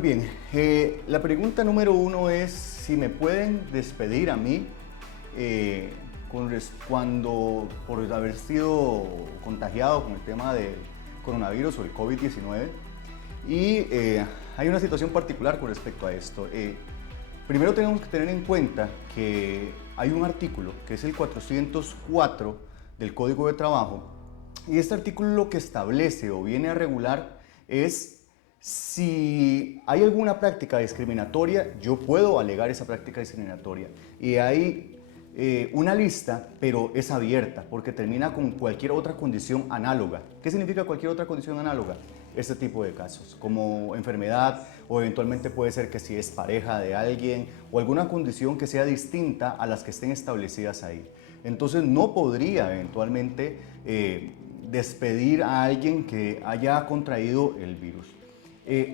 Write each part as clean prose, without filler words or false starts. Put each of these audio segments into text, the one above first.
Muy bien, la pregunta número uno es si me pueden despedir a mí cuando por haber sido contagiado con el tema del coronavirus o el COVID-19. Y hay una situación particular con respecto a esto. Primero tenemos que tener en cuenta que hay un artículo que es el 404 del Código de Trabajo, y este artículo lo que establece o viene a regular es si hay alguna práctica discriminatoria. Yo puedo alegar esa práctica discriminatoria, y hay una lista, pero es abierta porque termina con cualquier otra condición análoga. ¿Qué significa cualquier otra condición análoga? Este tipo de casos, como enfermedad, o eventualmente puede ser que si es pareja de alguien o alguna condición que sea distinta a las que estén establecidas ahí. Entonces no podría eventualmente despedir a alguien que haya contraído el virus.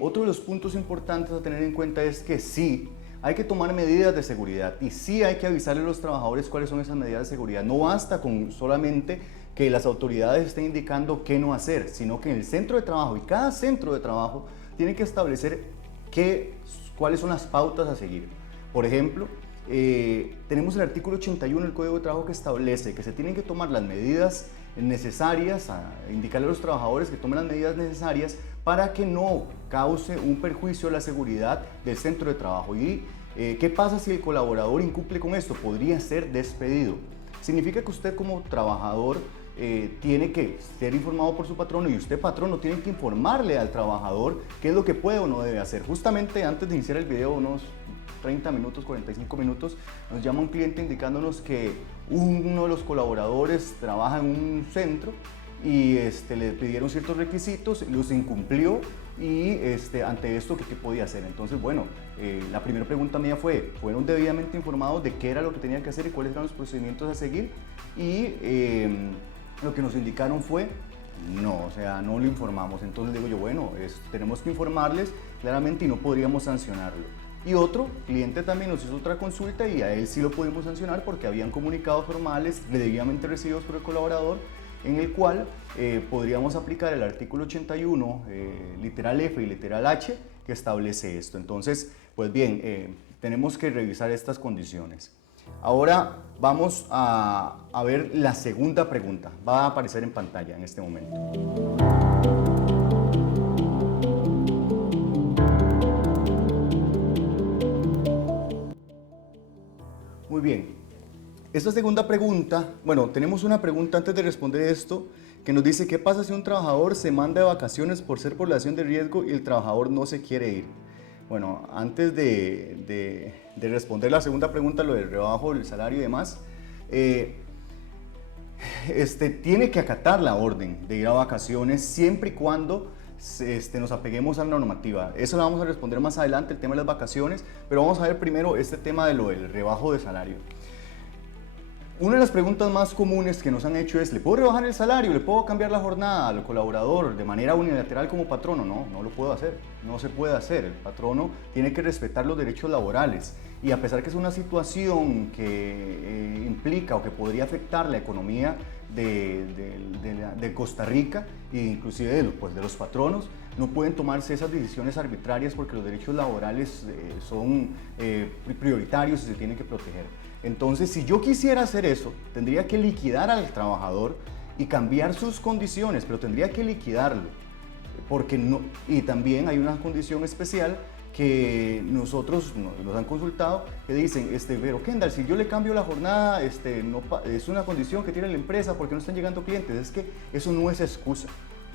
Otro de los puntos importantes a tener en cuenta es que sí, hay que tomar medidas de seguridad, y sí hay que avisarle a los trabajadores cuáles son esas medidas de seguridad. No basta con solamente que las autoridades estén indicando qué no hacer, sino que en el centro de trabajo, y cada centro de trabajo tiene que establecer cuáles son las pautas a seguir. Por ejemplo, tenemos el artículo 81 del Código de Trabajo que establece que se tienen que tomar las medidas necesarias, a indicarle a los trabajadores que tomen las medidas necesarias para que no cause un perjuicio a la seguridad del centro de trabajo. ¿Y qué pasa si el colaborador incumple con esto? Podría ser despedido. Significa que usted como trabajador tiene que ser informado por su patrono, y usted, patrono, tiene que informarle al trabajador qué es lo que puede o no debe hacer. Justamente antes de iniciar el video, unos 30 minutos, 45 minutos, nos llama un cliente indicándonos que uno de los colaboradores trabaja en un centro y le pidieron ciertos requisitos, los incumplió, y ante esto, ¿qué podía hacer? Entonces, bueno, la primera pregunta mía fue, ¿fueron debidamente informados de qué era lo que tenían que hacer y cuáles eran los procedimientos a seguir? Y lo que nos indicaron fue no, o sea, no lo informamos. Entonces digo yo, bueno, tenemos que informarles claramente y no podríamos sancionarlo. Y otro cliente también nos hizo otra consulta, y a él sí lo pudimos sancionar porque habían comunicados formales debidamente recibidos por el colaborador, en el cual podríamos aplicar el artículo 81, literal F y literal H, que establece esto. Entonces, pues bien, tenemos que revisar estas condiciones. Ahora vamos a ver la segunda pregunta. Va a aparecer en pantalla en este momento. Muy bien. Esta segunda pregunta, bueno, tenemos una pregunta antes de responder esto, que nos dice: ¿qué pasa si un trabajador se manda de vacaciones por ser población de riesgo y el trabajador no se quiere ir? Bueno, antes de responder la segunda pregunta, lo del rebajo del salario y demás, tiene que acatar la orden de ir a vacaciones siempre y cuando nos apeguemos a la normativa. Eso lo vamos a responder más adelante, el tema de las vacaciones, pero vamos a ver primero este tema de lo del rebajo de salario. Una de las preguntas más comunes que nos han hecho es: ¿le puedo rebajar el salario? ¿Le puedo cambiar la jornada al colaborador de manera unilateral como patrono? No, no lo puedo hacer, no se puede hacer. El patrono tiene que respetar los derechos laborales, y a pesar que es una situación que implica o que podría afectar la economía de Costa Rica e inclusive de los patronos, no pueden tomarse esas decisiones arbitrarias porque los derechos laborales son prioritarios y se tienen que proteger. Entonces, si yo quisiera hacer eso, tendría que liquidar al trabajador y cambiar sus condiciones, pero tendría que liquidarlo, porque no. Y también hay una condición especial que nosotros nos han consultado, que dicen, pero Kendall, si yo le cambio la jornada, no, es una condición que tiene la empresa porque no están llegando clientes. Es que eso no es excusa.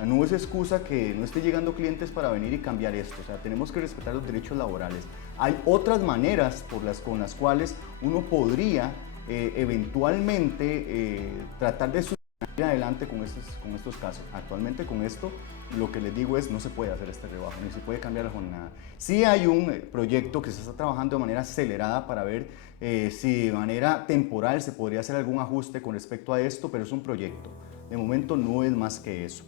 No es excusa que no esté llegando clientes para venir y cambiar esto. O sea, tenemos que respetar los derechos laborales. Hay otras maneras con las cuales uno podría eventualmente tratar de ir adelante con estos casos. Actualmente con esto, lo que les digo es: no se puede hacer este rebajo, ni se puede cambiar la jornada. Sí hay un proyecto que se está trabajando de manera acelerada para ver si de manera temporal se podría hacer algún ajuste con respecto a esto, pero es un proyecto. De momento no es más que eso.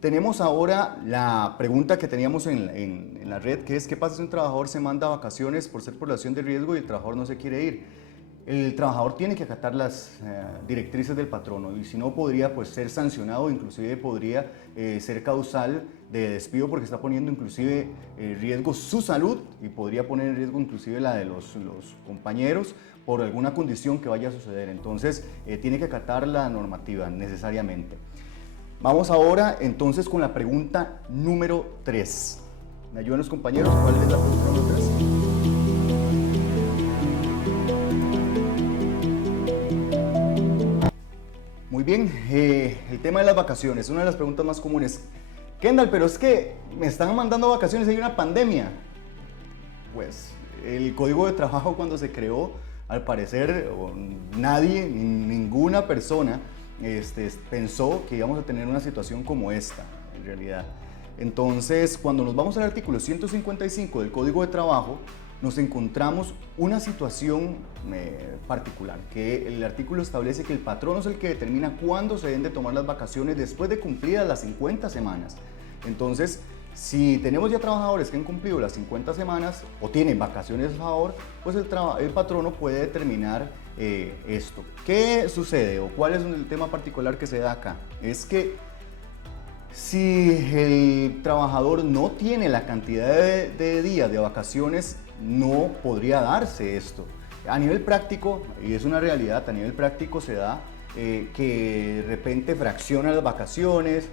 Tenemos ahora la pregunta que teníamos en la red, que es: ¿qué pasa si un trabajador se manda a vacaciones por ser población de riesgo y el trabajador no se quiere ir? el trabajador tiene que acatar las directrices del patrono y si no podría pues, ser sancionado, inclusive podría ser causal de despido porque está poniendo inclusive en riesgo su salud y podría poner en riesgo inclusive la de los compañeros por alguna condición que vaya a suceder. Entonces tiene que acatar la normativa necesariamente. Vamos ahora entonces con la pregunta número 3. ¿Me ayudan los compañeros? ¿Cuál es la pregunta número 3? Muy bien, el tema de las vacaciones, una de las preguntas más comunes. Kendall, pero es que me están mandando vacaciones, hay una pandemia. Pues el Código de Trabajo cuando se creó, al parecer nadie, ninguna persona pensó que íbamos a tener una situación como esta, en realidad. Entonces, cuando nos vamos al artículo 155 del Código de Trabajo, nos encontramos una situación particular, que el artículo establece que el patrono es el que determina cuándo se deben de tomar las vacaciones después de cumplidas las 50 semanas. Entonces, si tenemos ya trabajadores que han cumplido las 50 semanas o tienen vacaciones a favor, pues el patrono puede determinar esto. ¿Qué sucede o cuál es el tema particular que se da acá? Es que si el trabajador no tiene la cantidad de días de vacaciones, no podría darse esto. A nivel práctico, y es una realidad, a nivel práctico se da que de repente fraccionan las vacaciones,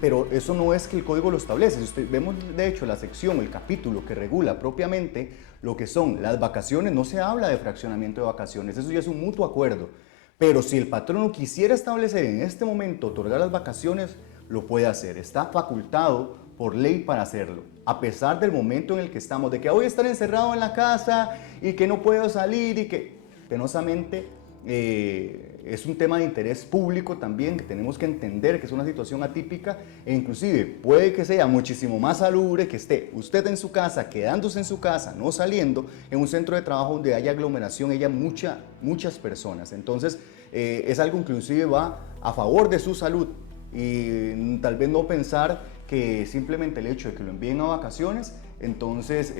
pero eso no es que el código lo establece. Si vemos de hecho la sección, el capítulo que regula propiamente lo que son las vacaciones, no se habla de fraccionamiento de vacaciones, eso ya es un mutuo acuerdo. Pero si el patrono quisiera establecer en este momento, otorgar las vacaciones, lo puede hacer. Está facultado por ley para hacerlo. A pesar del momento en el que estamos, de que voy a estar encerrado en la casa y que no puedo salir y que penosamente es un tema de interés público también, que tenemos que entender que es una situación atípica e inclusive puede que sea muchísimo más salubre que esté usted en su casa, quedándose en su casa, no saliendo, en un centro de trabajo donde haya aglomeración, haya muchas personas. Entonces es algo que inclusive va a favor de su salud y tal vez no pensar que simplemente el hecho de que lo envíen a vacaciones, entonces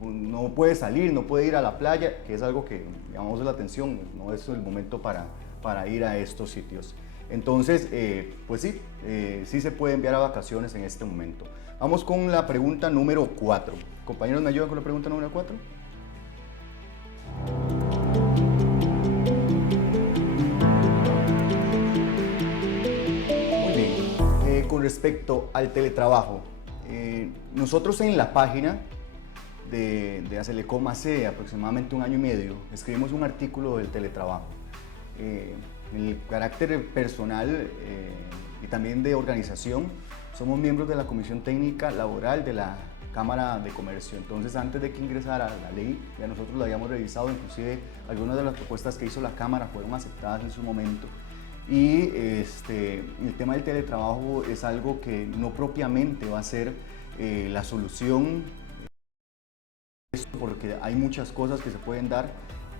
no puede salir, no puede ir a la playa, que es algo que llamamos la atención, no es el momento para ir a estos sitios. Entonces, pues sí, sí se puede enviar a vacaciones en este momento. Vamos con la pregunta número 4. Compañeros, ¿me ayudan con la pregunta número 4? Muy bien. Con respecto al teletrabajo, nosotros en la página de Acelecom hace aproximadamente 1 año y medio escribimos un artículo del teletrabajo. En el carácter personal y también de organización, somos miembros de la Comisión Técnica Laboral de la Cámara de Comercio. Entonces, antes de que ingresara la ley, ya nosotros la habíamos revisado, inclusive algunas de las propuestas que hizo la Cámara fueron aceptadas en su momento. Y el tema del teletrabajo es algo que no propiamente va a ser la solución, porque hay muchas cosas que se pueden dar,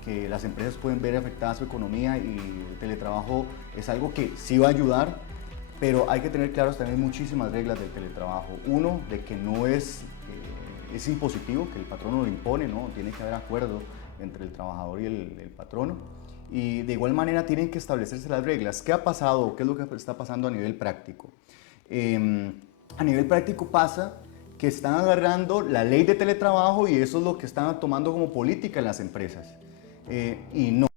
que las empresas pueden ver afectada su economía y el teletrabajo es algo que sí va a ayudar, pero hay que tener claros también muchísimas reglas del teletrabajo. Uno, de que no es impositivo, que el patrono lo impone, ¿no? Tiene que haber acuerdo entre el trabajador y el patrono. Y de igual manera tienen que establecerse las reglas. ¿Qué ha pasado? ¿Qué es lo que está pasando a nivel práctico? A nivel práctico pasa que están agarrando la ley de teletrabajo y eso es lo que están tomando como política en las empresas. Y no,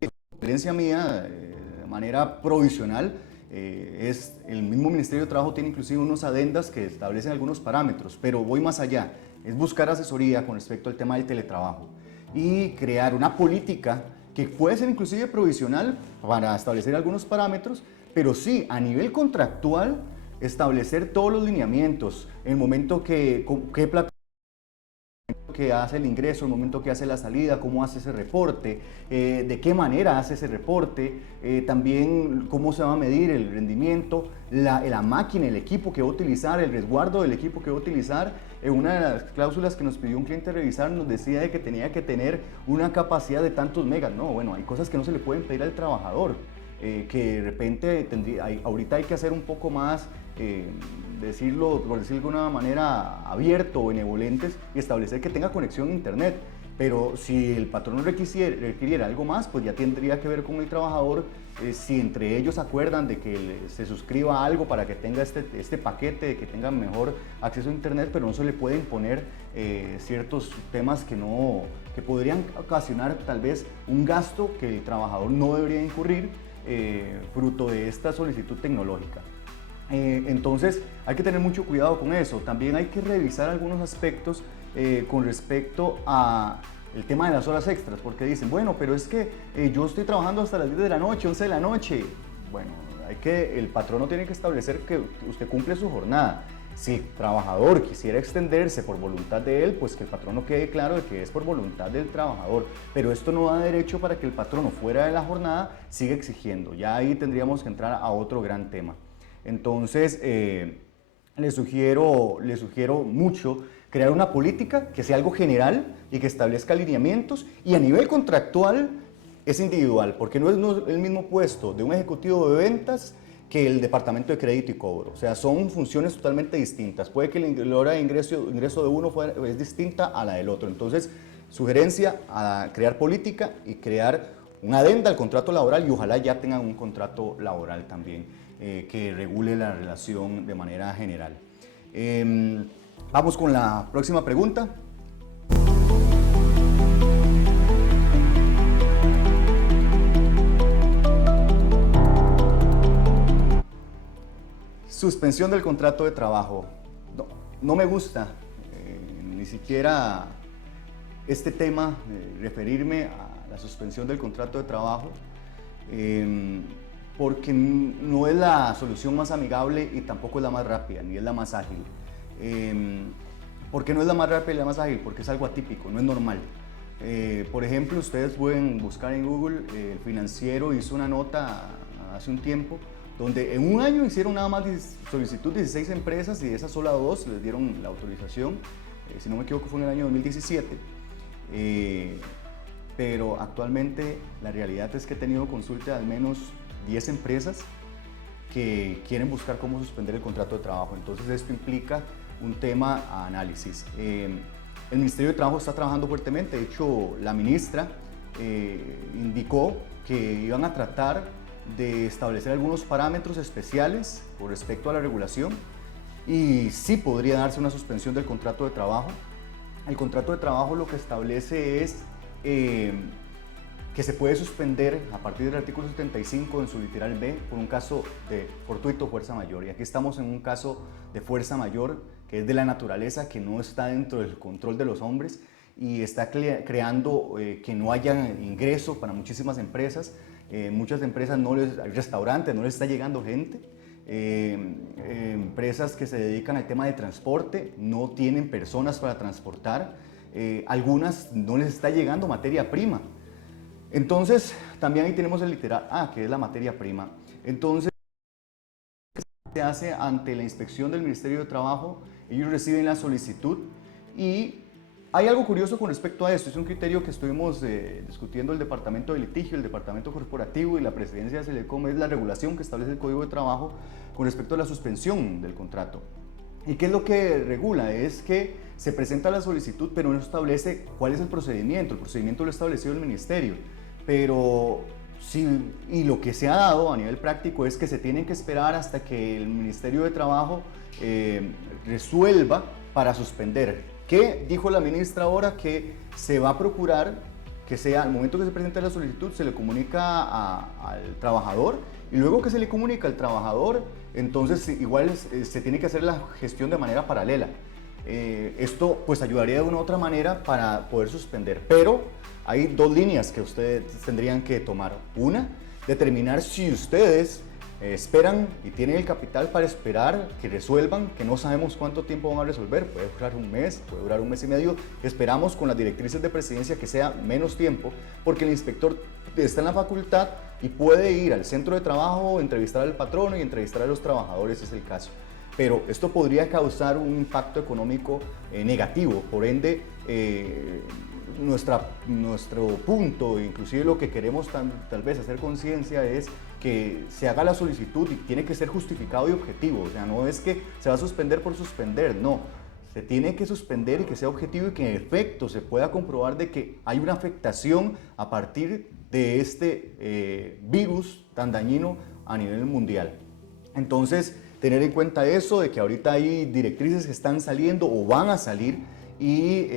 experiencia mía, de manera provisional, es el mismo Ministerio de Trabajo tiene inclusive unos adendas que establecen algunos parámetros, pero voy más allá, es buscar asesoría con respecto al tema del teletrabajo y crear una política que puede ser inclusive provisional para establecer algunos parámetros, pero sí a nivel contractual establecer todos los lineamientos, el momento que hace el ingreso, el momento que hace la salida, cómo hace ese reporte, de qué manera hace ese reporte, también cómo se va a medir el rendimiento, la máquina, el equipo que va a utilizar, el resguardo del equipo que va a utilizar. Una de las cláusulas que nos pidió un cliente revisar nos decía de que tenía que tener una capacidad de tantos megas. No, bueno, hay cosas que no se le pueden pedir al trabajador. Que de repente ahorita hay que hacer un poco más decirlo, por decirlo de alguna manera, abierto o benevolentes y establecer que tenga conexión a internet. Pero si el patrón requiriera algo más, pues ya tendría que ver con el trabajador, si entre ellos acuerdan de que se suscriba a algo para que tenga este paquete, que tenga mejor acceso a internet, pero no se le puede imponer ciertos temas que podrían ocasionar tal vez un gasto que el trabajador no debería incurrir fruto de esta solicitud tecnológica. Entonces hay que tener mucho cuidado con eso. También hay que revisar algunos aspectos con respecto a el tema de las horas extras, porque dicen, bueno, pero es que yo estoy trabajando hasta las 10 de la noche, 11 de la noche. Bueno, el patrono tiene que establecer que usted cumple su jornada. Si el trabajador quisiera extenderse por voluntad de él, pues que el patrono quede claro de que es por voluntad del trabajador. Pero esto no da derecho para que el patrono fuera de la jornada siga exigiendo. Ya ahí tendríamos que entrar a otro gran tema. Entonces, le sugiero mucho crear una política que sea algo general y que establezca alineamientos, y a nivel contractual es individual, porque no es el mismo puesto de un ejecutivo de ventas que el departamento de crédito y cobro. O sea, son funciones totalmente distintas. Puede que la hora de ingreso de uno es distinta a la del otro. Entonces, sugerencia a crear política y crear una adenda al contrato laboral, y ojalá ya tengan un contrato laboral también que regule la relación de manera general. Vamos con la próxima pregunta. Suspensión del contrato de trabajo. No me gusta ni siquiera este tema, referirme a la suspensión del contrato de trabajo, porque no es la solución más amigable y tampoco es la más rápida, ni es la más ágil. ¿Por qué no es la más rápida y la más ágil? Porque es algo atípico, no es normal. Por ejemplo, ustedes pueden buscar en Google, el Financiero hizo una nota hace un tiempo donde en un año hicieron nada más solicitud 16 empresas y de esas solo a 2 les dieron la autorización, si no me equivoco fue en el año 2017. Pero actualmente la realidad es que he tenido consulta de al menos 10 empresas que quieren buscar cómo suspender el contrato de trabajo. Entonces esto implica un tema a análisis. El Ministerio de Trabajo está trabajando fuertemente. De hecho, la ministra indicó que iban a tratar de establecer algunos parámetros especiales con respecto a la regulación, y sí podría darse una suspensión del contrato de trabajo. El contrato de trabajo lo que establece es que se puede suspender a partir del artículo 75 en su literal B por un caso de fortuito fuerza mayor. Y aquí estamos en un caso de fuerza mayor que es de la naturaleza, que no está dentro del control de los hombres y está creando que no haya ingreso para muchísimas empresas. Muchas empresas, restaurantes, no les está llegando gente. Empresas que se dedican al tema de transporte no tienen personas para transportar. Algunas no les está llegando materia prima. Entonces, también ahí tenemos el literal A, que es la materia prima. Entonces, se hace ante la inspección del Ministerio de Trabajo, ellos reciben la solicitud, y hay algo curioso con respecto a esto. Es un criterio que estuvimos discutiendo el Departamento de Litigio, el Departamento Corporativo y la Presidencia de Selecom, es la regulación que establece el Código de Trabajo con respecto a la suspensión del contrato. ¿Y qué es lo que regula? Es que se presenta la solicitud, pero no establece cuál es el procedimiento. El procedimiento lo ha establecido el Ministerio, pero sí, y lo que se ha dado a nivel práctico es que se tienen que esperar hasta que el Ministerio de Trabajo resuelva para suspender. ¿Qué dijo la ministra ahora? Que se va a procurar que sea, al momento que se presenta la solicitud, se le comunica al trabajador, y luego que se le comunica al trabajador, entonces igual se tiene que hacer la gestión de manera paralela. Esto pues ayudaría de una u otra manera para poder suspender, pero hay dos líneas que ustedes tendrían que tomar. Una, determinar si ustedes esperan y tienen el capital para esperar que resuelvan, que no sabemos cuánto tiempo van a resolver, puede durar un mes, puede durar un mes y medio. Esperamos con las directrices de presidencia que sea menos tiempo, porque el inspector está en la facultad y puede ir al centro de trabajo, entrevistar al patrono y entrevistar a los trabajadores, es el caso. Pero esto podría causar un impacto económico negativo, por ende nuestro punto, inclusive lo que queremos tal vez hacer conciencia es que se haga la solicitud y tiene que ser justificado y objetivo. O sea, no es que se va a suspender por suspender, no. Se tiene que suspender y que sea objetivo y que en efecto se pueda comprobar de que hay una afectación a partir de este virus tan dañino a nivel mundial. Entonces, tener en cuenta eso, de que ahorita hay directrices que están saliendo o van a salir y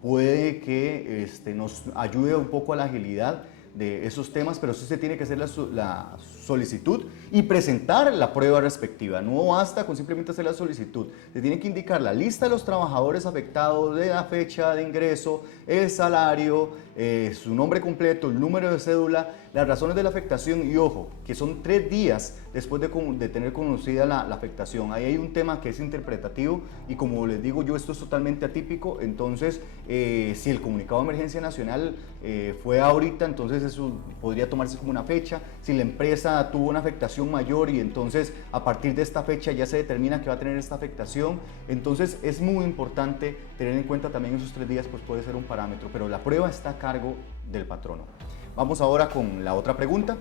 puede que nos ayude un poco a la agilidad de esos temas, pero sí se tiene que hacer la solicitud y presentar la prueba respectiva. No basta con simplemente hacer la solicitud, se tiene que indicar la lista de los trabajadores afectados, de la fecha de ingreso, el salario, su nombre completo, el número de cédula, las razones de la afectación y ojo, que son 3 días después de tener conocida la afectación. Ahí hay un tema que es interpretativo y como les digo yo, esto es totalmente atípico, entonces si el comunicado de emergencia nacional fue ahorita, entonces eso podría tomarse como una fecha. Si la empresa tuvo una afectación mayor y entonces a partir de esta fecha ya se determina que va a tener esta afectación, entonces es muy importante tener en cuenta también esos 3 días, pues puede ser un parámetro, pero la prueba está a cargo del patrono. Vamos ahora con la otra pregunta.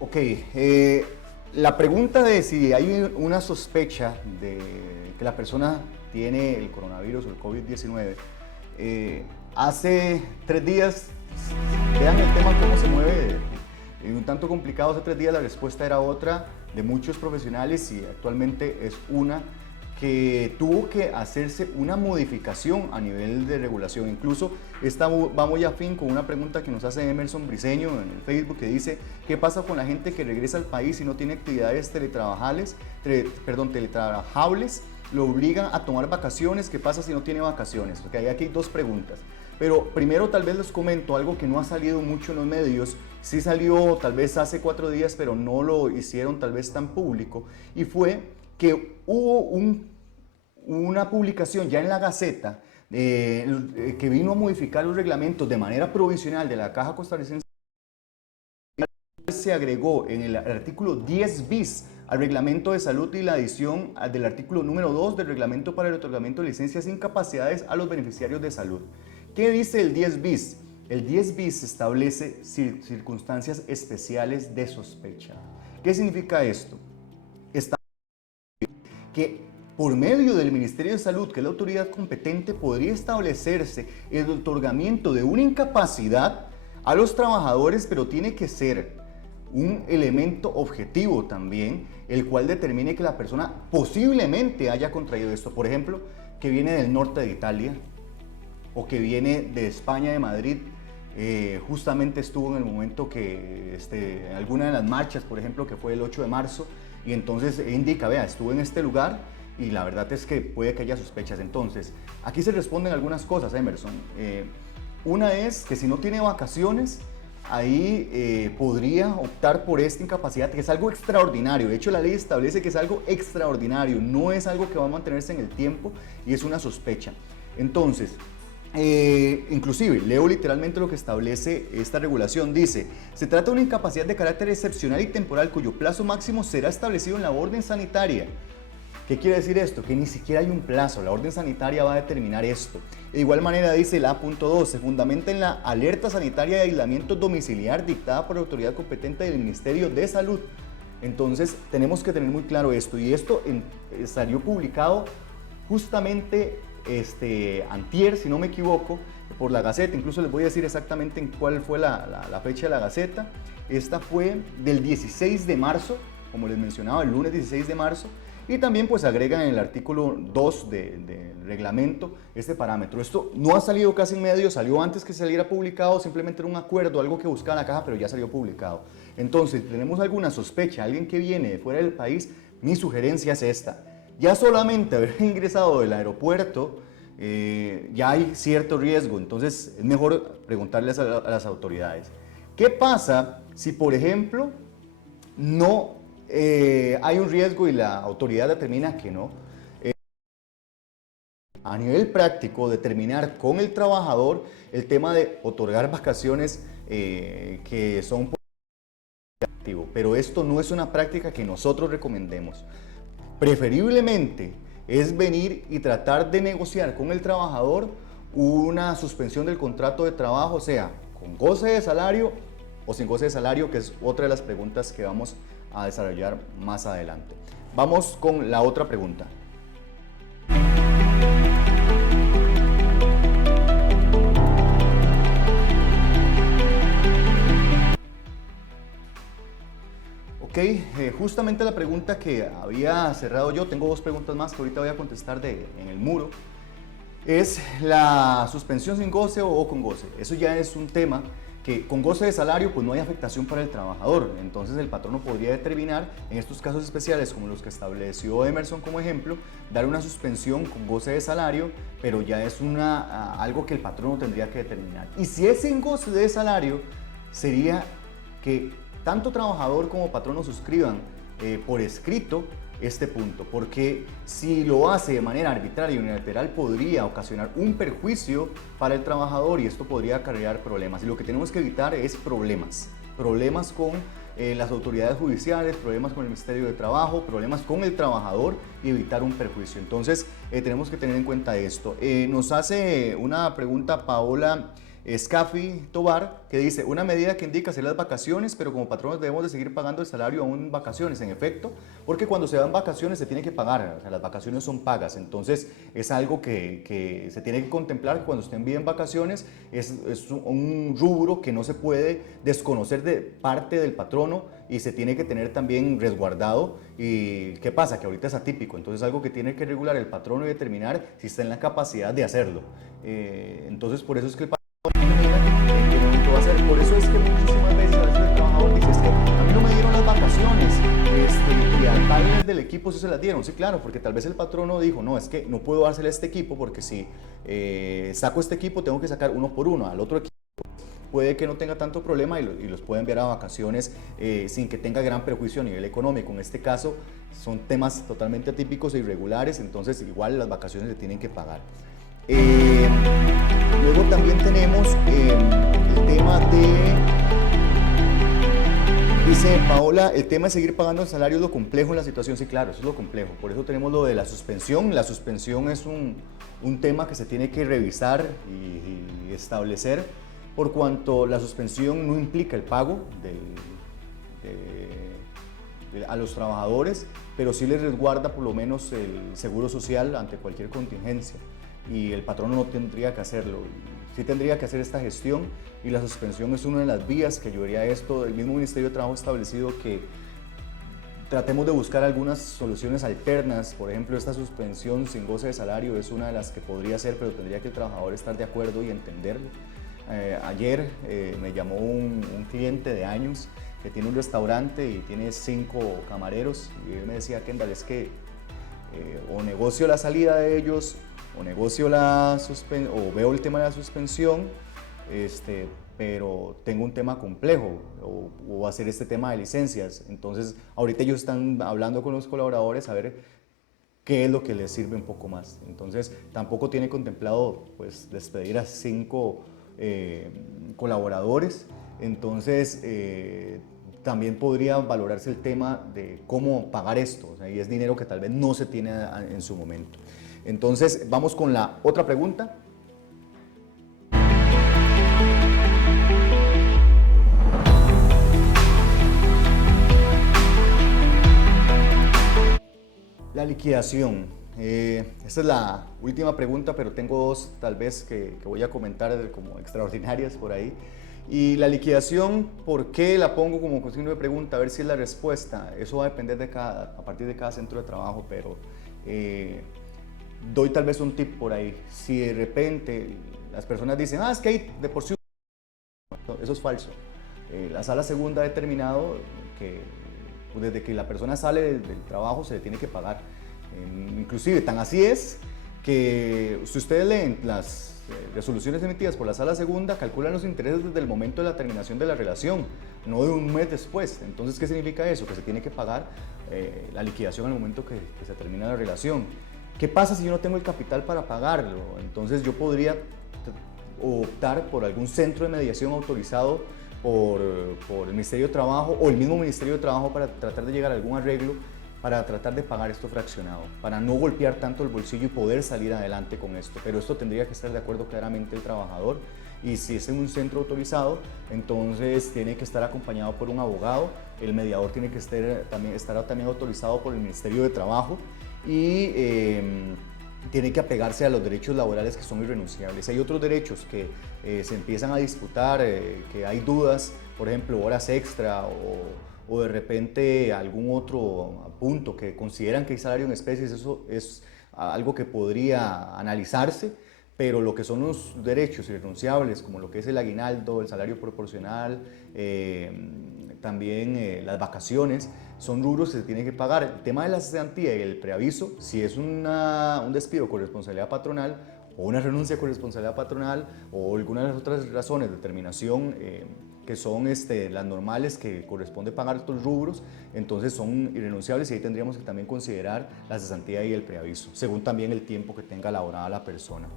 Ok, la pregunta de si hay una sospecha de que la persona tiene el coronavirus o el COVID-19, hace 3 días, vean el tema cómo se mueve, un tanto complicado. Hace 3 días la respuesta era otra de muchos profesionales y actualmente es una que tuvo que hacerse una modificación a nivel de regulación. Incluso vamos ya a fin con una pregunta que nos hace Emerson Briceño en el Facebook, que dice: ¿qué pasa con la gente que regresa al país y no tiene actividades teletrabajables? ¿Lo obligan a tomar vacaciones? ¿Qué pasa si no tiene vacaciones? Porque aquí hay 2 preguntas. Pero primero tal vez les comento algo que no ha salido mucho en los medios. Sí salió tal vez hace 4 días, pero no lo hicieron tal vez tan público. Y fue que hubo una publicación ya en la Gaceta que vino a modificar los reglamentos de manera provisional de la Caja Costarricense. Se agregó en el artículo 10 bis al reglamento de salud y la adición del artículo número 2 del reglamento para el otorgamiento de licencias e incapacidades a los beneficiarios de salud. ¿Qué dice el 10 bis? El 10 bis establece circunstancias especiales de sospecha. ¿Qué significa esto? Que por medio del Ministerio de Salud, que es la autoridad competente, podría establecerse el otorgamiento de una incapacidad a los trabajadores, pero tiene que ser un elemento objetivo también, el cual determine que la persona posiblemente haya contraído esto. Por ejemplo, que viene del norte de Italia o que viene de España, de Madrid, justamente estuvo en el momento que alguna de las marchas, por ejemplo, que fue el 8 de marzo, y entonces indica, vea, estuvo en este lugar y la verdad es que puede que haya sospechas. Entonces, aquí se responden algunas cosas, Emerson. Una es que si no tiene vacaciones, ahí podría optar por esta incapacidad, que es algo extraordinario. De hecho, la ley establece que es algo extraordinario, no es algo que va a mantenerse en el tiempo y es una sospecha. Entonces, inclusive, leo literalmente lo que establece esta regulación. Dice: se trata de una incapacidad de carácter excepcional y temporal cuyo plazo máximo será establecido en la orden sanitaria. ¿Qué quiere decir esto? Que ni siquiera hay un plazo, la orden sanitaria va a determinar esto. De igual manera dice el A.2, se fundamenta en la alerta sanitaria de aislamiento domiciliar dictada por la autoridad competente del Ministerio de Salud. Entonces tenemos que tener muy claro esto, y esto salió publicado justamente antier, si no me equivoco, por la Gaceta. Incluso les voy a decir exactamente en cuál fue la fecha de la Gaceta. Esta fue del 16 de marzo, como les mencionaba, el lunes 16 de marzo. Y también pues agregan en el artículo 2 del reglamento este parámetro. Esto no ha salido casi en medio, salió antes que saliera publicado, simplemente era un acuerdo, algo que buscaba la caja, pero ya salió publicado. Entonces, si tenemos alguna sospecha, alguien que viene de fuera del país, mi sugerencia es esta: ya solamente haber ingresado del aeropuerto, ya hay cierto riesgo, entonces es mejor preguntarles a las autoridades. ¿Qué pasa si, por ejemplo, no hay un riesgo y la autoridad determina que no? A nivel práctico, determinar con el trabajador el tema de otorgar vacaciones que son activo, pero esto no es una práctica que nosotros recomendemos. Preferiblemente es venir y tratar de negociar con el trabajador una suspensión del contrato de trabajo, sea con goce de salario o sin goce de salario, que es otra de las preguntas que vamos a desarrollar más adelante. Vamos con la otra pregunta. Ok, justamente la pregunta que había cerrado yo, tengo dos preguntas más que ahorita voy a contestar en el muro, es la suspensión sin goce o con goce. Eso ya es un tema que con goce de salario pues no hay afectación para el trabajador, entonces el patrono podría determinar en estos casos especiales como los que estableció Emerson como ejemplo, dar una suspensión con goce de salario, pero ya es algo que el patrono tendría que determinar. Y si es sin goce de salario, sería que tanto trabajador como patrono suscriban por escrito este punto, porque si lo hace de manera arbitraria y unilateral podría ocasionar un perjuicio para el trabajador y esto podría acarrear problemas. Y lo que tenemos que evitar es problemas con las autoridades judiciales, problemas con el Ministerio de Trabajo, problemas con el trabajador y evitar un perjuicio. Entonces tenemos que tener en cuenta esto. Nos hace una pregunta Paola Escafi Tobar, que dice, una medida que indica hacer las vacaciones, pero como patronos debemos de seguir pagando el salario aún en vacaciones, en efecto, porque cuando se dan vacaciones se tiene que pagar, o sea, las vacaciones son pagas, entonces es algo que se tiene que contemplar cuando usted envía en vacaciones, es un rubro que no se puede desconocer de parte del patrono y se tiene que tener también resguardado. ¿Y qué pasa? Que ahorita es atípico, entonces es algo que tiene que regular el patrono y determinar si está en la capacidad de hacerlo. Entonces por eso es que el va a ser. Por eso es que muchísimas veces a veces el trabajador dice, es que a mí no me dieron las vacaciones y a tales del equipo sí se las dieron. Sí, claro, porque tal vez el patrono dijo, no, es que no puedo dársele a este equipo porque si saco este equipo tengo que sacar uno por uno al otro equipo. Puede que no tenga tanto problema y los puede enviar a vacaciones sin que tenga gran perjuicio a nivel económico. En este caso son temas totalmente atípicos e irregulares, entonces igual las vacaciones se tienen que pagar. Luego también tenemos el tema dice Paola, el tema de seguir pagando el salario es lo complejo en la situación. Sí, claro, eso es lo complejo. Por eso tenemos lo de la suspensión. La suspensión es un tema que se tiene que revisar y establecer, por cuanto la suspensión no implica el pago a los trabajadores, pero sí les resguarda por lo menos el seguro social ante cualquier contingencia. Y el patrono no tendría que hacerlo, sí tendría que hacer esta gestión y la suspensión es una de las vías que ayudaría a esto. El mismo Ministerio de Trabajo ha establecido que tratemos de buscar algunas soluciones alternas, por ejemplo esta suspensión sin goce de salario es una de las que podría ser, pero tendría que el trabajador estar de acuerdo y entenderlo. Ayer me llamó un cliente de años que tiene un restaurante y tiene 5 camareros y él me decía, Kendall, es que o negocio la salida de ellos o negocio o veo el tema de la suspensión, pero tengo un tema complejo o hacer este tema de licencias. Entonces, ahorita ellos están hablando con los colaboradores a ver qué es lo que les sirve un poco más. Entonces, tampoco tiene contemplado pues, despedir a 5 colaboradores. Entonces, también podría valorarse el tema de cómo pagar esto. O sea, y es dinero que tal vez no se tiene en su momento. Entonces, vamos con la otra pregunta. La liquidación. Esta es la última pregunta, pero tengo dos tal vez que voy a comentar como extraordinarias por ahí. Y la liquidación, ¿por qué la pongo como signo de pregunta? A ver si es la respuesta. Eso va a depender a partir de cada centro de trabajo, pero doy tal vez un tip por ahí. Si de repente las personas dicen, es que hay de por sí, eso es falso. La sala segunda ha determinado que desde que la persona sale del trabajo se le tiene que pagar. Inclusive tan así es que si ustedes leen las resoluciones emitidas por la sala segunda, calculan los intereses desde el momento de la terminación de la relación, no de un mes después. Entonces, ¿qué significa eso? Que se tiene que pagar la liquidación al momento que se termina la relación. ¿Qué pasa si yo no tengo el capital para pagarlo? Entonces yo podría optar por algún centro de mediación autorizado por el Ministerio de Trabajo o el mismo Ministerio de Trabajo para tratar de llegar a algún arreglo para tratar de pagar esto fraccionado, para no golpear tanto el bolsillo y poder salir adelante con esto. Pero esto tendría que estar de acuerdo claramente el trabajador, y si es en un centro autorizado, entonces tiene que estar acompañado por un abogado. El mediador tiene que estar también autorizado por el Ministerio de Trabajo, y tiene que apegarse a los derechos laborales que son irrenunciables. Hay otros derechos que se empiezan a disputar, que hay dudas, por ejemplo, horas extra o de repente algún otro punto que consideran que hay salario en especies. Eso es algo que podría analizarse, pero lo que son los derechos irrenunciables, como lo que es el aguinaldo, el salario proporcional, también las vacaciones, son rubros que se tienen que pagar. El tema de la cesantía y el preaviso, si es un despido con responsabilidad patronal o una renuncia con responsabilidad patronal o alguna de las otras razones de terminación que son las normales que corresponde pagar estos rubros, entonces son irrenunciables, y ahí tendríamos que también considerar la cesantía y el preaviso, según también el tiempo que tenga laborada la persona.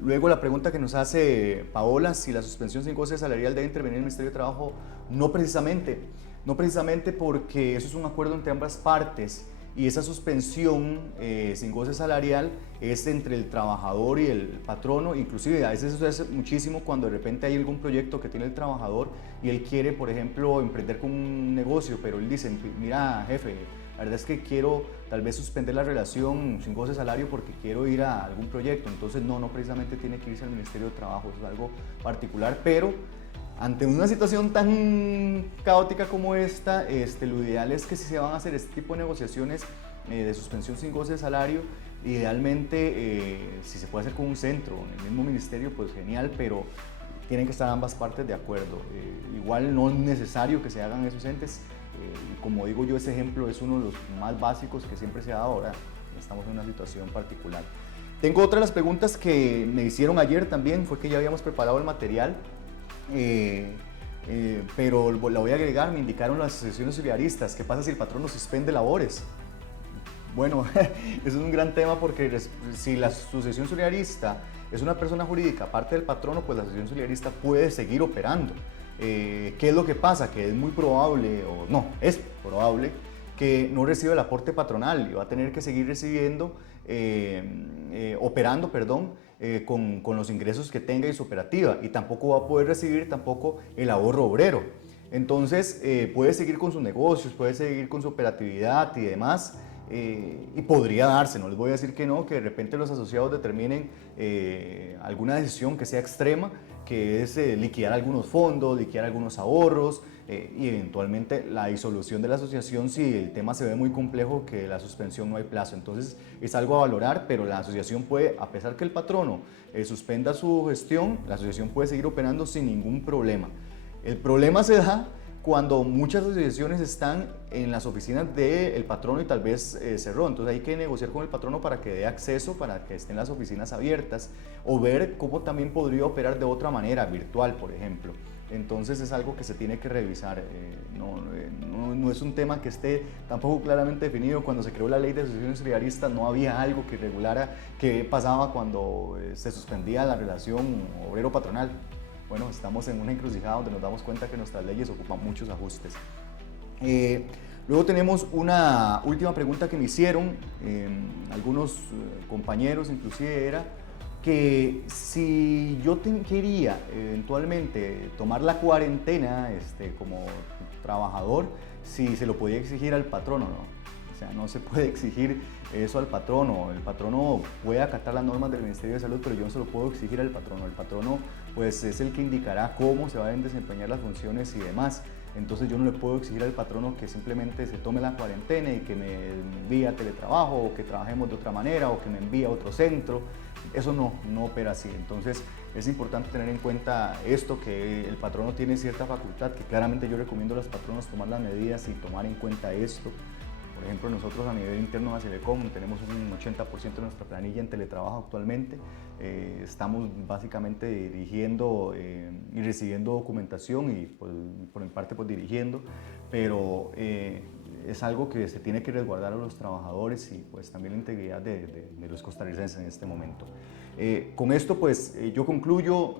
Luego la pregunta que nos hace Paola, si la suspensión sin goce salarial debe intervenir el Ministerio de Trabajo. No precisamente, no precisamente, porque eso es un acuerdo entre ambas partes, y esa suspensión sin goce salarial es entre el trabajador y el patrono. Inclusive a veces eso es muchísimo cuando de repente hay algún proyecto que tiene el trabajador y él quiere, por ejemplo, emprender con un negocio, pero él dice, mira jefe, la verdad es que quiero tal vez suspender la relación sin goce de salario porque quiero ir a algún proyecto. Entonces no precisamente tiene que irse al Ministerio de Trabajo, eso es algo particular, pero ante una situación tan caótica como esta, lo ideal es que si se van a hacer este tipo de negociaciones de suspensión sin goce de salario, idealmente si se puede hacer con un centro, en el mismo ministerio, pues genial, pero tienen que estar ambas partes de acuerdo. Igual no es necesario que se hagan esos entes. Como digo yo, ese ejemplo es uno de los más básicos que siempre se ha dado. Ahora estamos en una situación particular. Tengo otra de las preguntas que me hicieron ayer también, fue que ya habíamos preparado el material, pero la voy a agregar. Me indicaron las asociaciones solidaristas, ¿qué pasa si el patrón no suspende labores? Bueno, eso es un gran tema, porque si la asociación solidarista es una persona jurídica aparte del patrono, pues la asociación solidarista puede seguir operando. ¿Qué es lo que pasa? Que es muy probable, o no, es probable que no reciba el aporte patronal y va a tener que seguir recibiendo, operando, con los ingresos que tenga y su operativa, y tampoco va a poder recibir tampoco el ahorro obrero. Entonces puede seguir con sus negocios, puede seguir con su operatividad y demás. Y podría darse, no les voy a decir que no, que de repente los asociados determinen alguna decisión que sea extrema, que es liquidar algunos fondos, liquidar algunos ahorros, y eventualmente la disolución de la asociación si el tema se ve muy complejo, que la suspensión no hay plazo. Entonces es algo a valorar, pero la asociación puede, a pesar que el patrono suspenda su gestión, la asociación puede seguir operando sin ningún problema. El problema se da cuando muchas asociaciones están en las oficinas del patrono y tal vez cerró. Entonces hay que negociar con el patrono para que dé acceso, para que estén las oficinas abiertas, o ver cómo también podría operar de otra manera, virtual, por ejemplo. Entonces es algo que se tiene que revisar. No es un tema que esté tampoco claramente definido. Cuando se creó la ley de asociaciones solidaristas no había algo que regulara qué pasaba cuando se suspendía la relación obrero-patronal. Bueno, estamos en una encrucijada donde nos damos cuenta que nuestras leyes ocupan muchos ajustes. Luego tenemos una última pregunta que me hicieron algunos compañeros, inclusive, era que si yo quería eventualmente tomar la cuarentena como trabajador, si se lo podía exigir al patrono, ¿no? O sea, no se puede exigir eso al patrono. El patrono puede acatar las normas del Ministerio de Salud, pero yo no se lo puedo exigir al patrono. El patrono pues es el que indicará cómo se van a desempeñar las funciones y demás. Entonces yo no le puedo exigir al patrono que simplemente se tome la cuarentena y que me envíe a teletrabajo, o que trabajemos de otra manera, o que me envíe a otro centro. Eso no opera así. Entonces es importante tener en cuenta esto, que el patrono tiene cierta facultad, que claramente yo recomiendo a los patronos tomar las medidas y tomar en cuenta esto. Por ejemplo, nosotros a nivel interno de Acelecom tenemos un 80% de nuestra planilla en teletrabajo actualmente. Estamos básicamente dirigiendo y recibiendo documentación, y por mi parte pues dirigiendo, pero es algo que se tiene que resguardar a los trabajadores y pues también la integridad de los costarricenses en este momento. Con esto pues yo concluyo.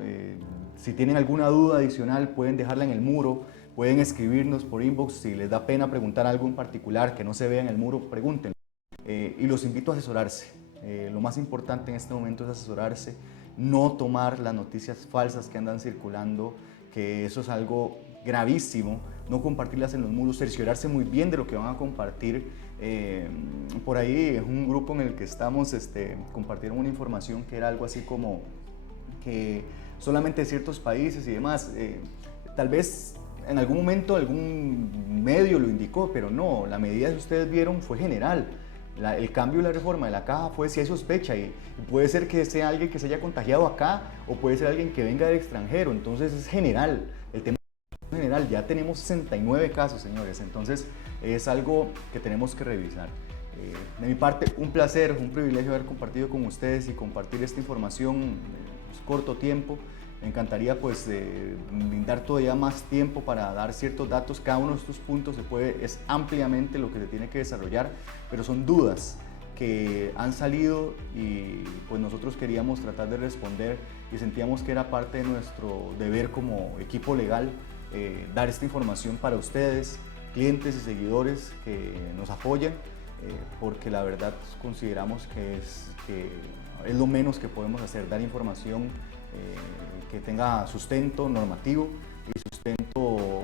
Si tienen alguna duda adicional pueden dejarla en el muro, pueden escribirnos por inbox. Si les da pena preguntar algo en particular que no se vea en el muro, pregunten. Y los invito a asesorarse. Lo más importante en este momento es asesorarse, no tomar las noticias falsas que andan circulando, que eso es algo gravísimo, no compartirlas en los muros, cerciorarse muy bien de lo que van a compartir. Por ahí es un grupo en el que estamos, compartieron una información que era algo así como que solamente ciertos países y demás, tal vez en algún momento algún medio lo indicó, pero no, la medida que ustedes vieron fue general. El cambio de la reforma de la caja fue si hay sospecha y puede ser que sea alguien que se haya contagiado acá o puede ser alguien que venga del extranjero, entonces es general, el tema es general, ya tenemos 69 casos, señores, entonces es algo que tenemos que revisar. De mi parte, un placer, un privilegio haber compartido con ustedes y compartir esta información en corto tiempo. Me encantaría pues brindar todavía más tiempo para dar ciertos datos. Cada uno de estos puntos es ampliamente lo que se tiene que desarrollar, pero son dudas que han salido y pues nosotros queríamos tratar de responder y sentíamos que era parte de nuestro deber como equipo legal dar esta información para ustedes, clientes y seguidores que nos apoyan, porque la verdad consideramos que es lo menos que podemos hacer, dar información que tenga sustento normativo y sustento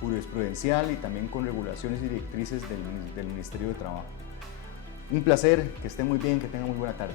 jurisprudencial y también con regulaciones y directrices del Ministerio de Trabajo. Un placer, que estén muy bien, que tengan muy buena tarde.